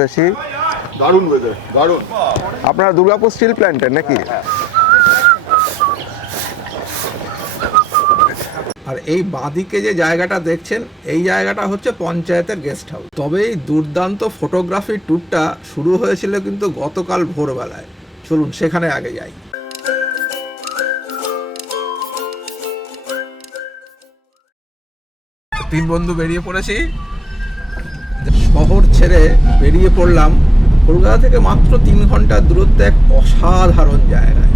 পড়েছি দারুণ ওয়েদার দারুণ। আপনারা দুর্গাপুর স্টিল প্ল্যান্টের নাকি? আর এই বাঁদিকে যে জায়গাটা দেখছেন এই জায়গাটা হচ্ছে পঞ্চায়েতের গেস্ট হাউস তবে এই দুর্দান্ত ফটোগ্রাফি ট্যুরটা শুরু হয়েছিল কিন্তু গতকাল ভোরবেলায়। চলুন সেখানে আগে যাই। তিন বন্ধু বেরিয়ে পড়েছি। শহর ছেড়ে বেরিয়ে পড়লাম কলকাতা থেকে মাত্র তিন ঘণ্টার দূরত্বে এক অসাধারণ জায়গায়।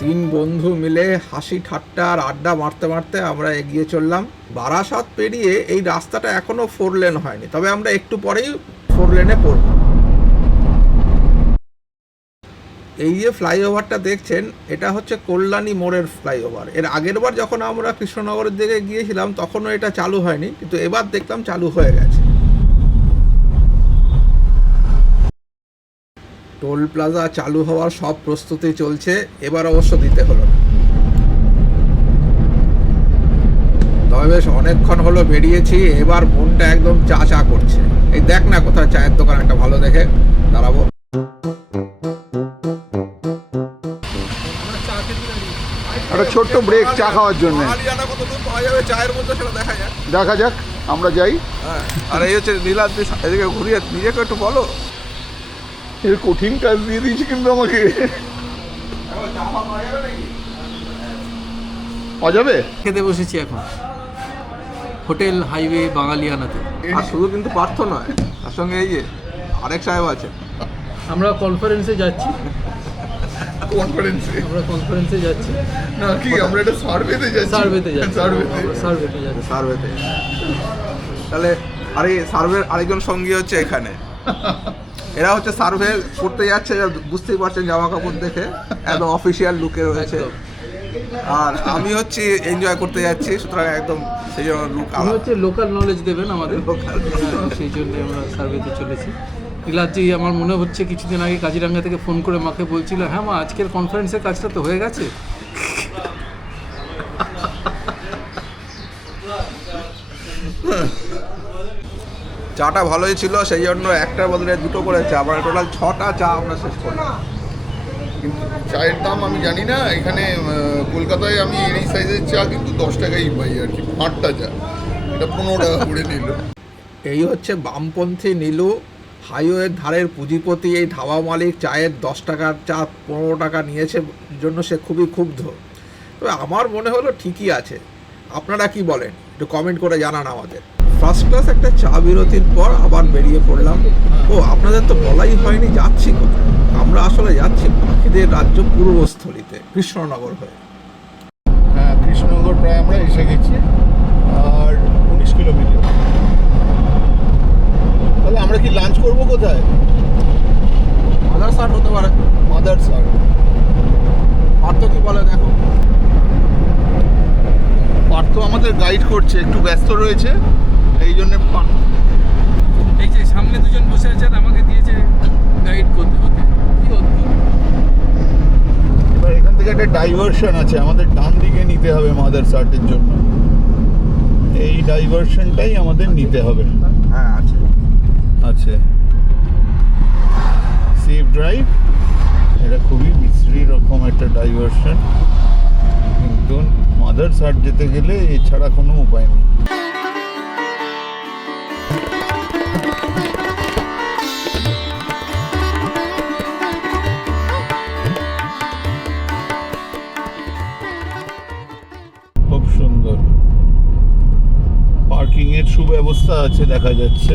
তিন বন্ধু মিলে হাসি ঠাট্টা আর আড্ডা মারতে মারতে আমরা এগিয়ে চললাম। বারাসাত পেরিয়ে এই রাস্তাটা এখনও ফোর লেন হয়নি, তবে আমরা একটু পরেই ফোর লেনে পড়ব। এই যে ফ্লাইওভারটা দেখছেন, এটা হচ্ছে কল্যাণী মোড়ের ফ্লাইওভার। এর আগের বার যখন আমরা কৃষ্ণনগরের দিকে গিয়েছিলাম, তখনও এটা চালু হয়নি, কিন্তু এবার দেখলাম চালু হয়ে গেছে। টোল প্লাজা চালু হওয়ার সব প্রস্তুতি চলছে, এবার অবশ্য দিতে হলো তবে বেশ অনেকক্ষণ হলো বেরিয়েছি, এবার মনটা একদম চা চা করছে। এই দেখ না কোথায় চায়ের দোকান, একটা ভালো দেখে দাঁড়াবো। একটা ছোট্ট ব্রেক চা খাওয়ার জন্য। পাওয়া যাবে? চায়ের মধ্যে সেটা দেখা যায় দেখা যাক আমরা যাই। হ্যাঁ আর এই হচ্ছে নীলাদ্রি এদিকে ঘুরিয়ে নিজেকে একটু বলো। এর কঠিন কাজ দিয়ে দিয়েছি কিন্তু আমাকে। পাওয়া যাবে খেতে বসেছি এখন। Hotel highway বাঙালিয়ানাতে। আর শুধু কিন্তু পার্থ নয় তার সঙ্গে এই যে আরেক সাহেব আছে। আমরা কনফারেন্সে যাচ্ছি। কনফারেন্সে আমরা কনফারেন্সে যাচ্ছি। না কি আমরা সার্ভেতে যাচ্ছি? সার্ভেতে যাচ্ছি। সার্ভেতে সার্ভেতে যাচ্ছি। সার্ভেতে তাহলে আর সার্ভের আরেকজন সঙ্গী হচ্ছে এখানে। এরা হচ্ছে সার্ভে করতে যাচ্ছে বুঝতেই পারছেন জামা কাপড় দেখে একদম অফিসিয়াল লুকে রয়েছে। আর আমি হচ্ছে এনজয় করতে যাচ্ছি সুতরাং একদম সেই জন্য লুক উনি হচ্ছে লোকাল নলেজ দেবেন আমাদের। হ্যাঁ, সেই জন্য আমরা সার্ভেতে চলেছি। নীলাদ্রি আমার মনে হচ্ছে কিছুদিন আগে কাজিরাঙ্গা থেকে ফোন করে মাকে বলছিল হ্যাঁ মা আজকের কনফারেন্সের কাজটা তো হয়ে গেছে। চাটা ভালোই ছিল সেই জন্য একটার বদলে দুটো করে চা মানে টোটাল ছটা চা আমরা শেষ করলাম চায়ের দাম আমি জানি না এখানে কলকাতায় আমি এই সাইজের চা কিন্তু দশ টাকাই পাই আর কি পাঁচটা চা। এটা পনেরো টাকা করে নিল। এই হচ্ছে বামপন্থী নীলু হাইওয়ের ধারের পুঁজিপতি এই ধাবা মালিক চায়ের দশ টাকার চা পনেরো টাকা নিয়েছে জন্য সে খুবই ক্ষুব্ধ। তবে আমার মনে হলো ঠিকই আছে। আপনারা কি বলেন? একটু কমেন্ট করে জানান আমাদের। ফার্স্ট ক্লাস একটা চা বিরতির পর আবার বেরিয়ে পড়লাম। ও, আপনাদের তো বলাই হয়নি যাচ্ছি কোথায়? আমরা আসলে যাচ্ছি পাখিদের রাজ্য পূর্বস্থলীতে, কৃষ্ণনগর হয়ে। হ্যাঁ কৃষ্ণনগর প্রায় আমরা এসে গেছি। আর উনিশ কিলোমিটার। তাহলে আমরা কি লাঞ্চ করব কোথায়? মাদার সার হতে পারে। মাদার সার পার্থ কি বলে দেখো। পার্থ আমাদের গাইড করছে একটু ব্যস্ত রয়েছে এই জন্য এই যে সামনে দুজন বসে আছেন আমাকে দিয়েছে গাইড করতে হতে কি অদ্ভুত। এবার এখান থেকে একটা ডাইভারশন আছে আমাদের ডান দিকে নিতে হবে মাদার সার্টের জন্য। এই ডাইভারশনটাই আমাদের নিতে হবে। আছে আছে। সেফ ড্রাইভ এটা খুবই বিশ্রী রকম একটা ডাইভারশন কিন্তু মাদার সার্ট যেতে গেলে এছাড়া কোনো উপায় নেই। খুব সুন্দর। পার্কিং এর সুব্যবস্থা আছে, দেখা যাচ্ছে।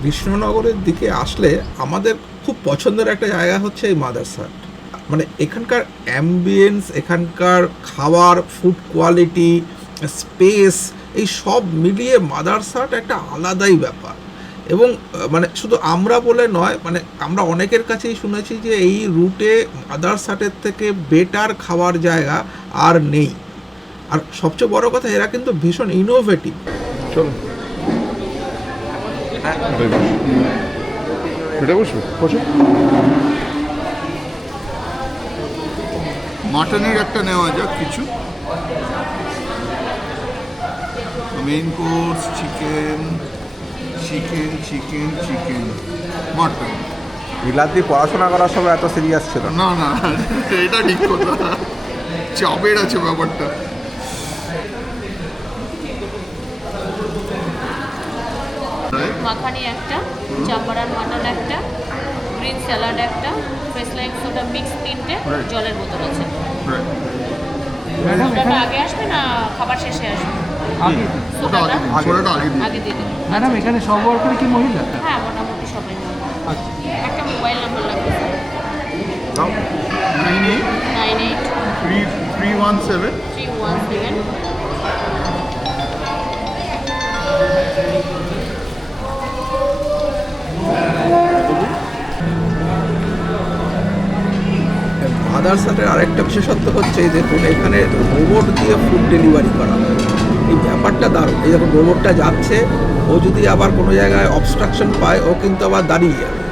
কৃষ্ণনগরের দিকে আসলে আমাদের খুব পছন্দের একটা জায়গা হচ্ছে এই মাদারসাট মানে এখানকার অ্যাম্বিয়েন্স এখানকার খাবার ফুড কোয়ালিটি স্পেস এই সব মিলিয়ে মাদারসাট একটা আলাদাই ব্যাপার। এবং মানে শুধু আমরা বলে নয় মানে আমরা অনেকের কাছেই শুনেছি যে এই রুটে মাদারসাটের থেকে বেটার খাওয়ার জায়গা আর নেই। আর সবচেয়ে বড় কথা, এরা কিন্তু ভীষণ ইনোভেটিভ চলো এটা বসো বসো মাটনের একটা নেওয়া যাক কিছু। Main course chicken chicken chicken chicken mutton Niladri পড়াশোনা করার সময় এত সিরিয়াস ছিল না। না না এটা ঠিক কথা। চাপের আছে ব্যাপারটা। মাখানি একটা চাম্বারার মাটন একটা গ্রিন স্যালাড একটা ফ্রেশ লাইম সোডা মিক্স তিনটে জলের বোতল আছে। সোডাটা আগে আসবে না খাবার শেষে আসবে? ম্যাডাম এখানে সব ওয়ার্কার কি মহিলা? হ্যাঁ মোটামুটি সবাই আচ্ছা। একটা মোবাইল নাম্বার লাগবে nine eight nine eight three three one seven three one seven মাদারসাটের আরেকটা বিশেষত্ব হচ্ছে দেখুন এখানে রোবট দিয়ে ফুড ডেলিভারি করা এই ব্যাপারটা দারুণ। এই দেখুন রোবটটা যাচ্ছে, ও যদি আবার কোনো জায়গায় অবস্ট্রাকশন পায়, ও কিন্তু আবার দাঁড়িয়ে যাবে।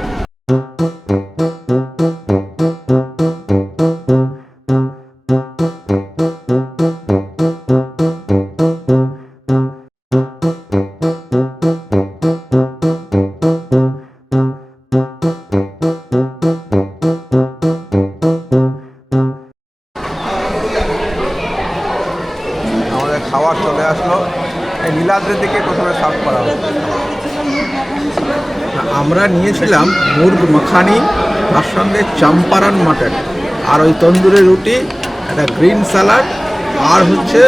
আর ওই তন্দুরি রুটি, একটা গ্রিন স্যালাড, আর হচ্ছে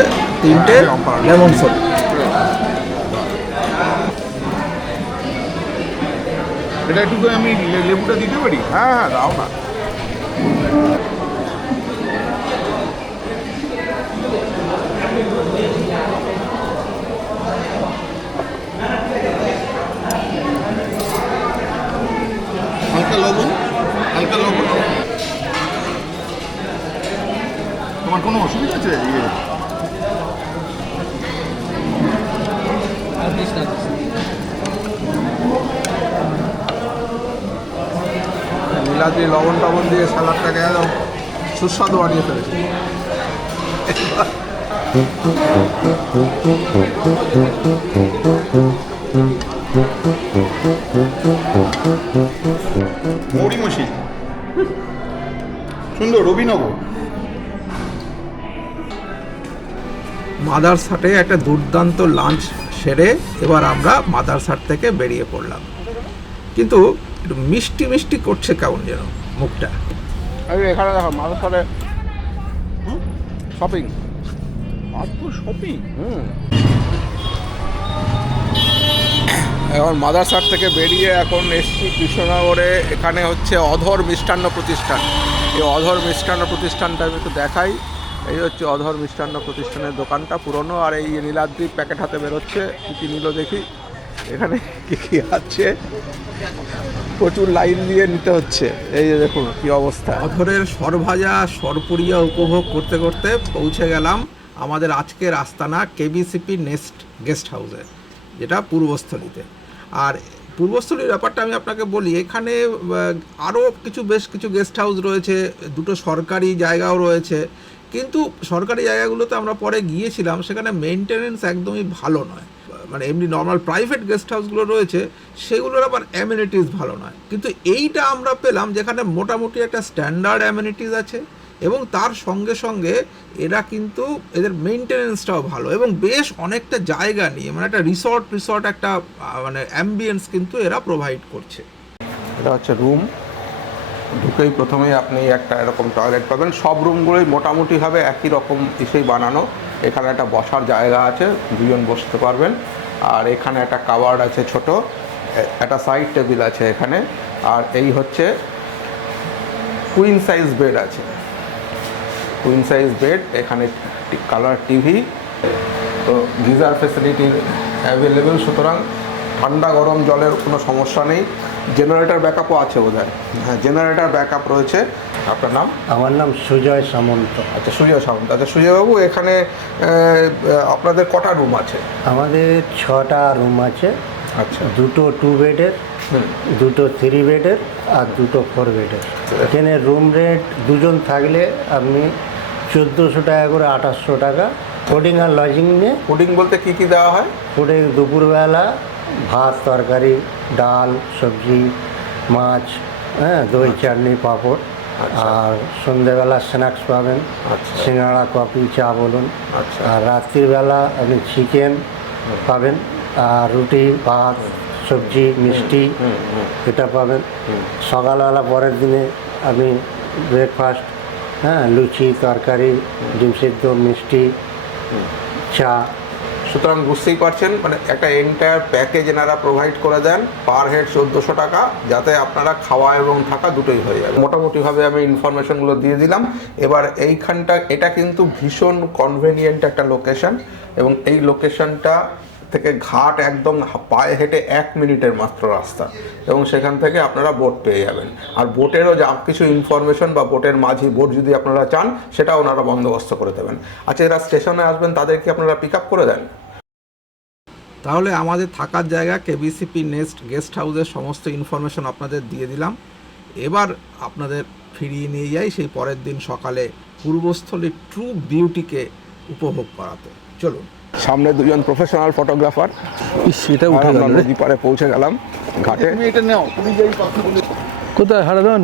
তিনটে লেমন সোপ এটা একটু আমি লেবুটা দিতে পারি? হ্যাঁ হ্যাঁ দাও না হালকা লবণ হালকা লবণ তোমার কোনো অসুবিধা আছে ইয়ে নীলাদ্রি লবণ টবণ দিয়ে স্যালাডটাকে একদম সুস্বাদু বানিয়ে ফেলেছে। সুন্দর রবিনগর মাদারসাটে একটা দুর্দান্ত লাঞ্চ সেরে এবার আমরা মাদারসাট থেকে বেরিয়ে পড়লাম। কিন্তু একটু মিষ্টি মিষ্টি করছে কেমন যেন মুখটা। এই এখানে দেখো করে শপিং মাত্র শপিং হুম। এখন মাদারসাট থেকে বেরিয়ে এখন এসছি কৃষ্ণনগরে। এখানে হচ্ছে অধর মিষ্টান্ন প্রতিষ্ঠান। এই অধর মিষ্টান্ন প্রতিষ্ঠানটা আমি একটু দেখাই। এই হচ্ছে অধর মিষ্টান্ন প্রতিষ্ঠানের দোকানটা পুরনো আর এই নীলাদ্রি প্যাকেট হাতে বেরোচ্ছে। কী কী নিল দেখি। এখানে কী কী আছে? প্রচুর লাইন দিয়ে নিতে হচ্ছে। এই যে দেখুন কী অবস্থা। অধরের সরভাজা সরপুরিয়া উপভোগ করতে করতে পৌঁছে গেলাম আমাদের আজকের আস্তানা কেবিসিপি নেস্ট গেস্ট হাউসে, যেটা পূর্বস্থলীতে। আর পূর্বস্থলীর ব্যাপারটা আমি আপনাকে বলি, এখানে আরও কিছু বেশ কিছু গেস্ট হাউস রয়েছে, দুটো সরকারি জায়গাও রয়েছে। কিন্তু সরকারি জায়গাগুলোতে আমরা পরে গিয়েছিলাম, সেখানে মেনটেনেন্স একদমই ভালো নয়। মানে এমনি নর্মাল প্রাইভেট গেস্ট হাউসগুলো রয়েছে, সেগুলোর আবার অ্যামিনিটিস ভালো নয়। কিন্তু এইটা আমরা পেলাম যেখানে মোটামুটি একটা স্ট্যান্ডার্ড অ্যামিনিটিস আছে এবং তার সঙ্গে সঙ্গে এরা কিন্তু এদের মেনটেনেন্সটাও ভালো এবং বেশ অনেকটা জায়গা নিয়ে মানে একটা রিসর্ট রিসর্ট একটা মানে অ্যাম্বিয়েন্স কিন্তু এরা প্রোভাইড করছে। এটা হচ্ছে রুম ঢুকেই প্রথমেই আপনি একটা এরকম টয়লেট পাবেন। সব রুমগুলোই মোটামুটিভাবে একই রকম ইসেই বানানো। এখানে একটা বসার জায়গা আছে, দুজন বসতে পারবেন। আর এখানে একটা কাবার্ড আছে ছোট একটা সাইড টেবিল আছে এখানে, আর এই হচ্ছে কুইন সাইজ বেড আছে। কুইন সাইজ বেড এখানে কালার টিভি তো গিজার ফেসিলিটি অ্যাভেলেবেল সুতরাং ঠান্ডা গরম জলের কোনো সমস্যা নেই। জেনারেটর ব্যাকআপও আছে বোধ হ্যাঁ জেনারেটার ব্যাকআপ রয়েছে। আপনার নাম? আমার নাম সুজয় সামন্ত। আচ্ছা সুজয় সামন্ত। আচ্ছা সুজয়বাবু এখানে আপনাদের কটা রুম আছে? আমাদের ছটা রুম আছে। আচ্ছা। দুটো টু বেডের দুটো থ্রি বেডের আর দুটো ফোর বেডের এখানে রুম রেট দুজন থাকলে আপনি চোদ্দোশো টাকা করে আঠাশশো টাকা। ফুডিং আর লজিং নিয়ে ফুডিং বলতে কী কী দেওয়া হয়? ফুডিং দুপুরবেলা ভাত তরকারি ডাল সবজি মাছ হ্যাঁ দই চাটনি পাঁপড়। আর সন্ধেবেলা স্ন্যাক্স পাবেন। আচ্ছা। সিঙ্গাড়া কফি চা বলুন। আচ্ছা। আর রাত্রিবেলা আপনি চিকেন পাবেন। আর রুটি ভাত সবজি মিষ্টি এটা পাবেন। সকালবেলা পরের দিনে আপনি ব্রেকফাস্ট হ্যাঁ লুচি তরকারি ডিম সিদ্ধ মিষ্টি চা সুতরাং বুঝতেই পারছেন মানে একটা এন্টায়ার প্যাকেজ এনারা প্রোভাইড করে দেন পার হেড চোদ্দোশো টাকা, যাতে আপনারা খাওয়া এবং থাকা দুটোই হয়ে যাবে। মোটামুটিভাবে আমি ইনফরমেশনগুলো দিয়ে দিলাম। এবার এইখানটা, এটা কিন্তু ভীষণ কনভেনিয়েন্ট একটা লোকেশন এবং এই লোকেশনটা থেকে ঘাট একদম পায়ে হেঁটে এক মিনিটের মাত্র রাস্তা। এবং সেখান থেকে আপনারা বোট পেয়ে যাবেন। আর বোটেরও যা কিছু ইনফরমেশন বা বোটের মাঝি বোট যদি আপনারা চান, সেটা ওনারা বন্দোবস্ত করে দেবেন। আচ্ছা এরা স্টেশনে আসবেন, তাদের কি আপনারা পিক আপ করে দেন? তাহলে আমাদের থাকার জায়গা কেবিসিপি নেস্ট গেস্ট হাউসের সমস্ত ইনফরমেশন আপনাদের দিয়ে দিলাম। এবার আপনাদের ফিরিয়ে নিয়ে যাই সেই পরের দিন সকালে পূর্বস্থলীর ট্রু বিউটিকে উপভোগ করাতে। চলুন। সামনে দুজন প্রফেশনাল ফটোগ্রাফার সেটা আর আমরা নদী পাড়ে পৌঁছে গেলাম ঘাটে। তুমি এটা নাও তুমি যাই পাখি বলে কোথায়? হারাদন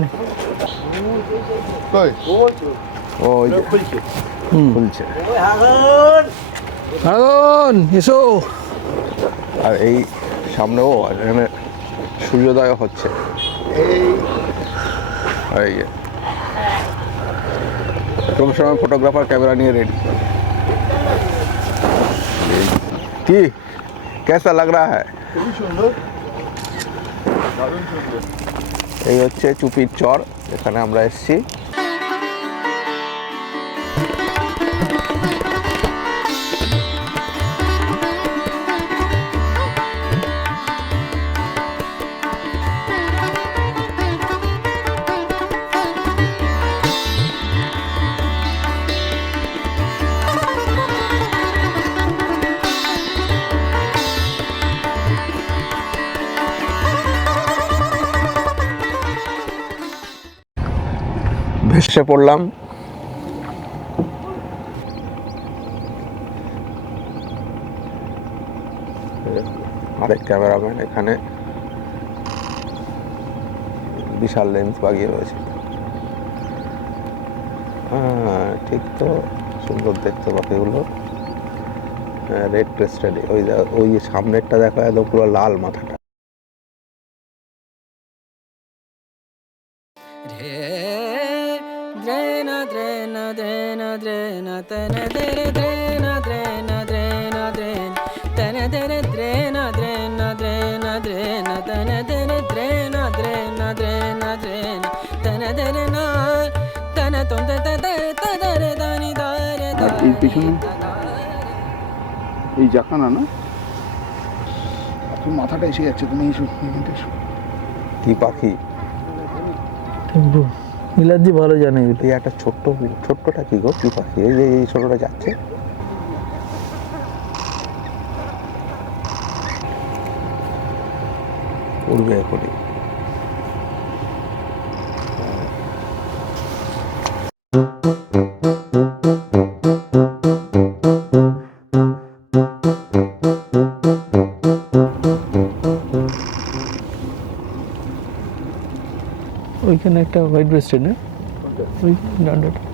কই? ও ওই খুলছে। হারাদন এসো। আর এই সামনেও এখানে সূর্যোদয় হচ্ছে। এই প্রফেশনাল ফটোগ্রাফার ক্যামেরা নিয়ে রেডি কি কেসা লাগ রা হ্যায় খুবই সুন্দর। এই হচ্ছে চুপির চর এখানে আমরা এসেছি। ভেসে পড়লাম। আরেক ক্যামেরাম্যান এখানে বিশাল লেন্স বাগিয়ে রয়েছে। হ্যাঁ ঠিক তো, সুন্দর দেখতে পাখিগুলো হ্যাঁ রেড ক্রেস্টেড, ওই ওই সামনেরটা দেখো, একদম পুরো লাল মাথাটা। এই জাকানা না তোর মাথাটা এসে যাচ্ছে তুমি এসো এখানটা এসো কি পাখি নীলাদ্রি ভালো জানে এই একটা ছোট্ট ছোট্টটা কি গো? কি পাখি? এই যে, এই ছোটটা যাচ্ছে। উড়বে এখনই। ওইখানে একটা হোয়াইট ব্রেস্টেড না। ওই ডান্ডাটা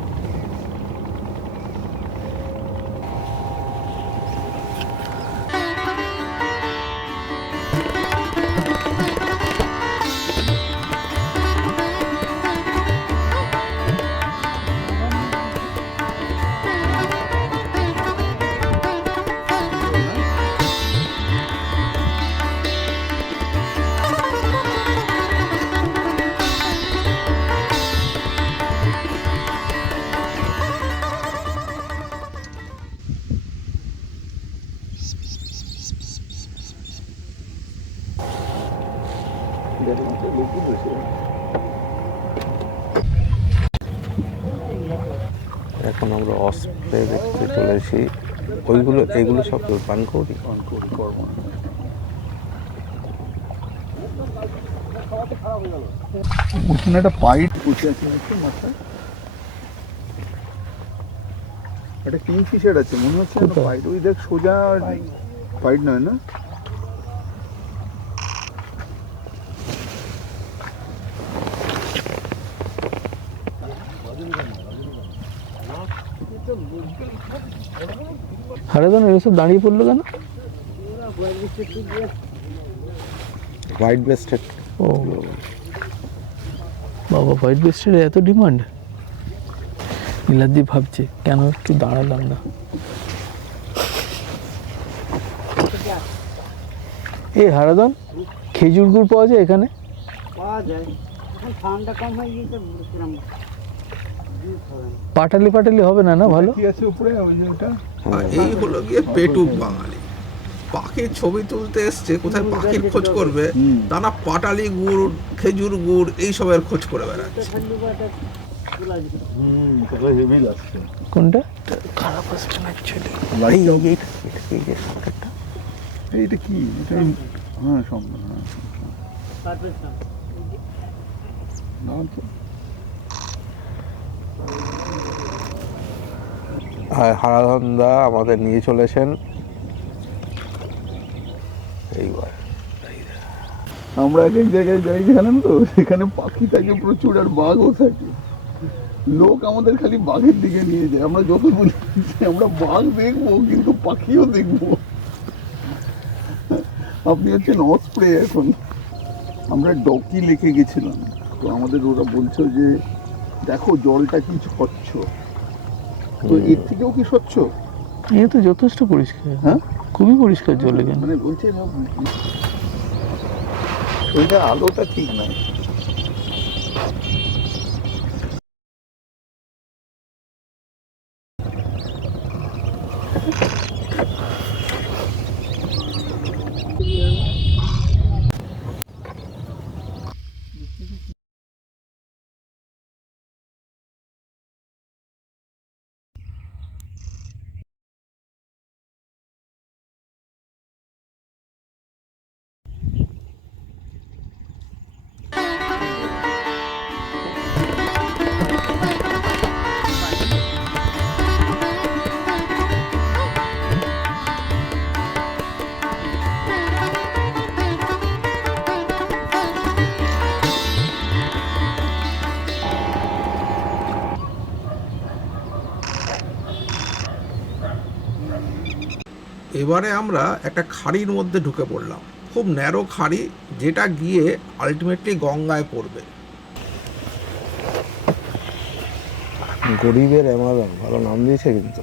এখন আমরা অস্প্রে দেখতে চলে চলেছি ওইগুলো এগুলো সব পান করি? ওখানে একটা পাইট বসে আছে মাথায়? একটা কিংফিশার আছে মনে হচ্ছে পাইট। ওই দেখ সোজা পাইট নয় না? হারাদান এসব দাঁড়িয়ে পড়ল কেন? হোয়াইট বেস্টেড ও। বাবা হোয়াইট বেস্টের এত ডিমান্ড নীলাদ্রি ভাবছে কেন একটু দাঁড়ালাম না? এ হারাদন খেজুর গুড় পাওয়া যায় এখানে? পাওয়া যায়। ঠান্ডা কম হয়ে গিয়েছে পাটালি পাটালি হবে না না ভালো? কি আছে উপরে? ওই যে ওটা? আর এই হলো গিয়ে পেটুক বাঙালি। পাখির ছবি তুলতে এসছে কোথায় পাখির খোঁজ করবে? তা না পাটালি গুড় খেজুর গুড় এইসবের খোঁজ করে বেড়াচ্ছে। হুম সেটা হেভি লাগছে। কোনটা? এইটা কি? এটা হ্যাঁ সম্ভব হ্যাঁ নাম তো হারাধন্দা আমাদের নিয়ে চলেছেন। এইবার। আমরা এক এক জায়গায় যাই, জানেন তো? সেখানে পাখি থাকে প্রচুর আর বাঘও থাকে। লোক আমাদের খালি বাঘের দিকে নিয়ে যায়। আমরা যত বলি, আমরা বাঘ দেখব, কিন্তু পাখিও দেখব। আপনি হচ্ছেন অস্প্রে এখন। আমরা ডকি লেকে গেছিলাম। তো আমাদের ওরা বলছো যে, দেখো জলটা কি স্বচ্ছ। তো এর থেকেও কি স্বচ্ছ? এ তো যথেষ্ট পরিষ্কার। হ্যাঁ? খুবই পরিষ্কার জল এখানে। মানে বলছে ওইটা আলোটা ঠিক নাই। এবারে আমরা একটা খাড়ির মধ্যে ঢুকে পড়লাম। খুব ন্যারো খাড়ি যেটা গিয়ে আলটিমেটলি গঙ্গায় পড়বে। গরিবের অ্যামাজন ভালো নাম দিয়েছে কিন্তু।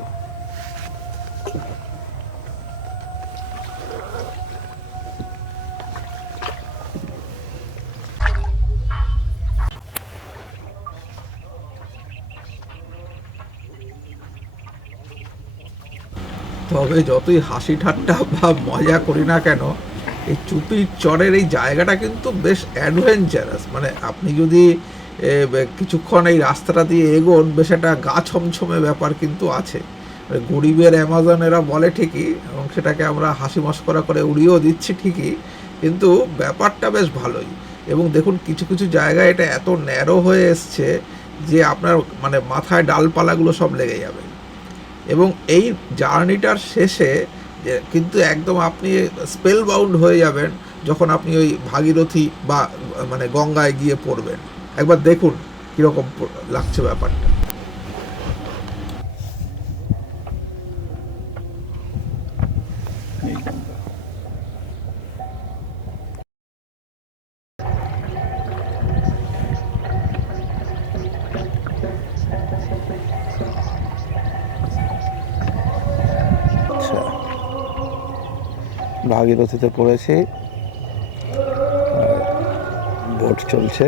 তবে যতই হাসি ঠাট্টা বা মজা করি না কেন, এই চুপির চরের এই জায়গাটা কিন্তু বেশ অ্যাডভেঞ্চারাস মানে আপনি যদি কিছুক্ষণ এই রাস্তাটা দিয়ে এগোন, বেশ একটা গা ছমছমে ব্যাপার কিন্তু আছে। মানে গরিবের অ্যামাজন এরা বলে ঠিকই, এবং সেটাকে আমরা হাসি মস্করা করে উড়িয়েও দিচ্ছি ঠিকই, কিন্তু ব্যাপারটা বেশ ভালোই। এবং দেখুন, কিছু কিছু জায়গায় এটা এত ন্যারো হয়ে এসছে যে আপনার মানে মাথায় ডালপালাগুলো সব লেগে যাবে। এবং এই জার্নিটার শেষে কিন্তু একদম আপনি স্পেল বাউন্ড হয়ে যাবেন যখন আপনি ওই ভাগীরথী বা মানে গঙ্গায় গিয়ে পড়বেন। একবার দেখুন কীরকম লাগছে ব্যাপারটা। ভাগীরথীতে পড়েছি। বোট চলছে।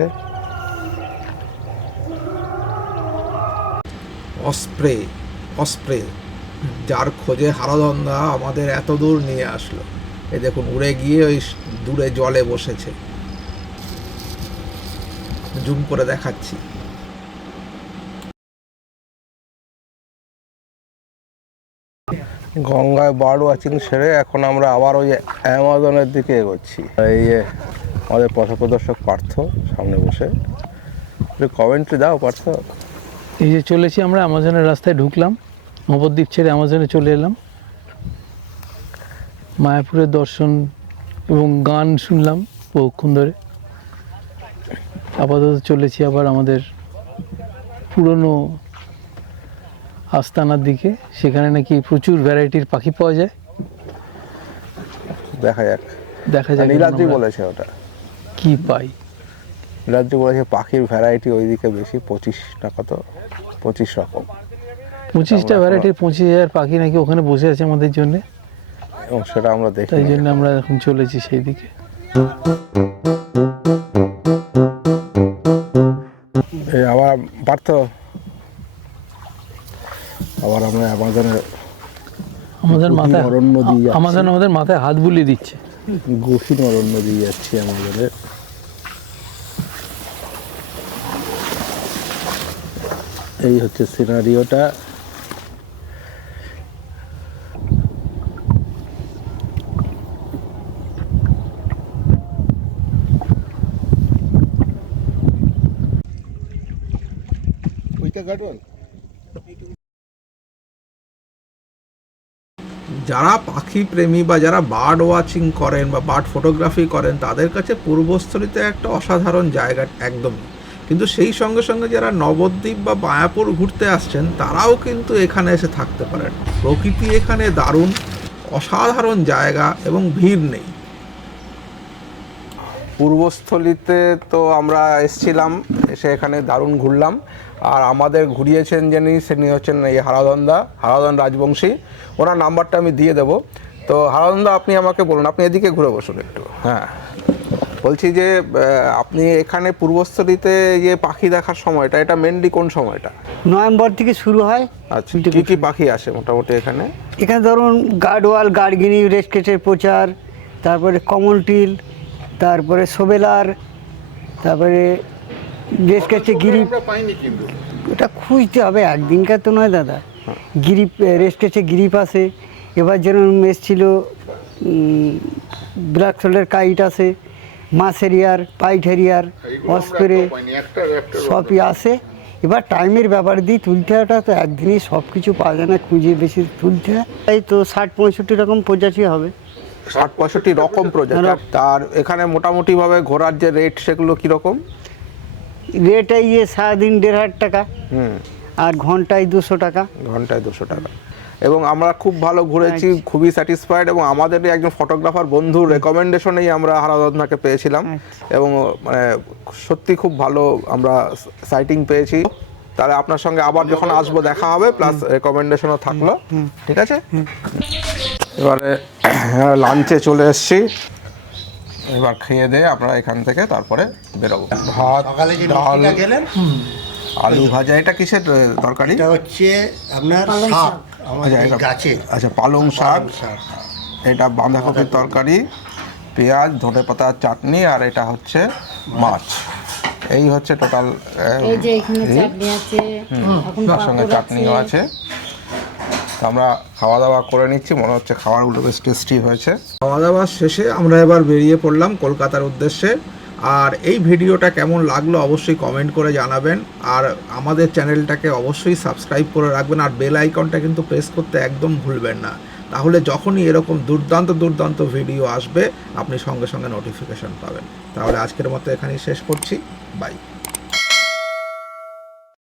অস্প্রে অস্প্রে, যার খোঁজে হারদন্দা আমাদের এত দূর নিয়ে আসলো। এ দেখুন, উড়ে গিয়ে ওই দূরে জলে বসেছে। জুম করে দেখাচ্ছি। গঙ্গায় বার্ড ওয়াচিং সেরে এখন আমরা আবার ওই অ্যামাজনের দিকে এগোচ্ছি। এই যে আমাদের পথ প্রদর্শক পার্থ সামনে বসে। কমেন্ট্রি দাও পার্থ। এই যে চলেছি আমরা অ্যামাজনের রাস্তায় ঢুকলাম। নবদ্বীপ ছেড়ে অ্যামাজনে চলে এলাম। মায়াপুরের দর্শন এবং গান শুনলাম বহুক্ষণ ধরে। আপাতত চলেছি আবার আমাদের পুরনো আস্তানার দিকে সেখানে নাকি প্রচুর ভ্যারাইটির পাখি পাওয়া যায়। দেখা যাক। দেখা যায় নীলাদ্রি বলেছে ওটা। কি পাই? নীলাদ্রি বলেছে পাখির ভ্যারাইটি ওইদিকে বেশি পঁচিশ না কত? পঁচিশ রকম। পঁচিশটা ভ্যারাইটির পঁচিশ হাজার পাখি নাকি ওখানে বসে আছে আমাদের জন্য। এবং সেটা আমরা দেখি তাই জন্য আমরা এখন চলেছি সেই দিকে আবার পার্থ আবার আমরা আমাজনের আমাদের মাথায় অরণ্য দিয়ে যাচ্ছি। আমাজন আমাদের মাথায় হাত বুলিয়ে দিচ্ছে। গভীর অরণ্য দিয়ে যাচ্ছি আমাদের। এই হচ্ছে সিনারিওটা। ওইটা গাটল যারা পাখি প্রেমী বা যারা বার্ড ওয়াচিং করেন বা বার্ড ফটোগ্রাফি করেন, তাদের কাছে পূর্বস্থলীতে একটা অসাধারণ জায়গা একদমই। কিন্তু সেই সঙ্গে সঙ্গে যারা নবদ্বীপ বা মায়াপুর ঘুরতে আসছেন, তারাও কিন্তু এখানে এসে থাকতে পারেন। প্রকৃতি এখানে দারুণ, অসাধারণ জায়গা এবং ভিড় নেই। পূর্বস্থলীতে তো আমরা এসছিলাম এসে এখানে দারুণ ঘুরলাম। আর আমাদের ঘুরিয়েছেন যিনি তিনি হচ্ছেন এই হারাদন্দা হারাদন রাজবংশী। ওনার নাম্বারটা আমি দিয়ে দেবো। তো হারাদন্দা আপনি আমাকে বলুন আপনি এদিকে ঘুরে বসুন একটু। হ্যাঁ। বলছি যে আপনি এখানে পূর্বস্থলীতে যে পাখি দেখার সময়টা এটা মেনলি কোন সময়টা? নভেম্বর থেকে শুরু হয়। আচ্ছা কি কি পাখি আসে মোটামুটি এখানে? এখানে ধরুন গার্ডওয়াল গার্ডগিনি রেসকেটের প্রচার তারপরে কমন টিল তারপরে সোবেলার তারপরে রেসকেটে গিরি ওটা খুঁজতে হবে একদিনকার তো নয় দাদা। গিরিপ রেসকেটে গিরিপ আছে এবার যেরকম এসছিল ব্ল্যাক সোল্ডার কাইট আছে মাছ হেরিয়ার পাইট হেরিয়ার অস্পেরে সবই আসে এবার টাইমের ব্যাপার দিয়ে তুলতে হওয়াটা তো একদিনই সব কিছু পাওয়া যায় না খুঁজে বেশি তুলতে হয়। এই তো ষাট পঁয়ষট্টি রকম প্রজাতি হবে। ষাট পঁয়ষট্টি রকম প্রজাতি তার এখানে মোটামুটি ভাবে ঘোরার যে রেট সেগুলো কীরকম? রেট ইয়ে সারাদিন দেড় হাজার টাকা হুম। আর ঘন্টায় দুশো টাকা। ঘন্টায় দুশো টাকা। এবং আমরা খুব ভালো ঘুরেছি খুবই স্যাটিসফাইড এবং আমাদের একজন ফটোগ্রাফার বন্ধুর রেকমেন্ডেশনেই আমরা হারাদত্নাকে পেয়েছিলাম। এবং মানে সত্যি খুব ভালো আমরা সাইটিং পেয়েছি। তাহলে আপনার সঙ্গে আবার যখন আসব দেখা হবে প্লাস রেকমেন্ডেশনও থাকল। ঠিক আছে? এবারে লাঞ্চে চলে এসেছি। এবার খেয়ে দিয়ে আমরা এখান থেকে তারপরে বেরোবো। ভাত ডাল আলু ভাজা এটা কিসের তরকারি? এটা হচ্ছে আপনার শাক আমাদের আচ্ছা, গাছে। আচ্ছা পালং শাক। শাক। এটা বাঁধাকপির তরকারি পেঁয়াজ ধনে পাতার চাটনি আর এটা হচ্ছে মাছ। এই হচ্ছে টোটাল এই যে এখানে চাটনি আছে এখন তার সঙ্গে চাটনিও আছে। আমরা খাওয়া দাওয়া করে নিচ্ছি, মনে হচ্ছে খাবারগুলো বেশ টেস্টি হয়েছে। খাওয়া দাওয়া শেষে আমরা এবার বেরিয়ে পড়লাম কলকাতার উদ্দেশ্যে। আর এই ভিডিওটা কেমন লাগল অবশ্যই কমেন্ট করে জানাবেন। আর আমাদের চ্যানেলটাকে অবশ্যই সাবস্ক্রাইব করে রাখবেন। আর বেল আইকনটা কিন্তু প্রেস করতে একদম ভুলবেন না। তাহলে যখনই এরকম দুর্দান্ত দুর্দান্ত ভিডিও আসবে, আপনি সঙ্গে সঙ্গে নোটিফিকেশন পাবেন। তাহলে আজকের মতো এখানেই শেষ করছি। বাই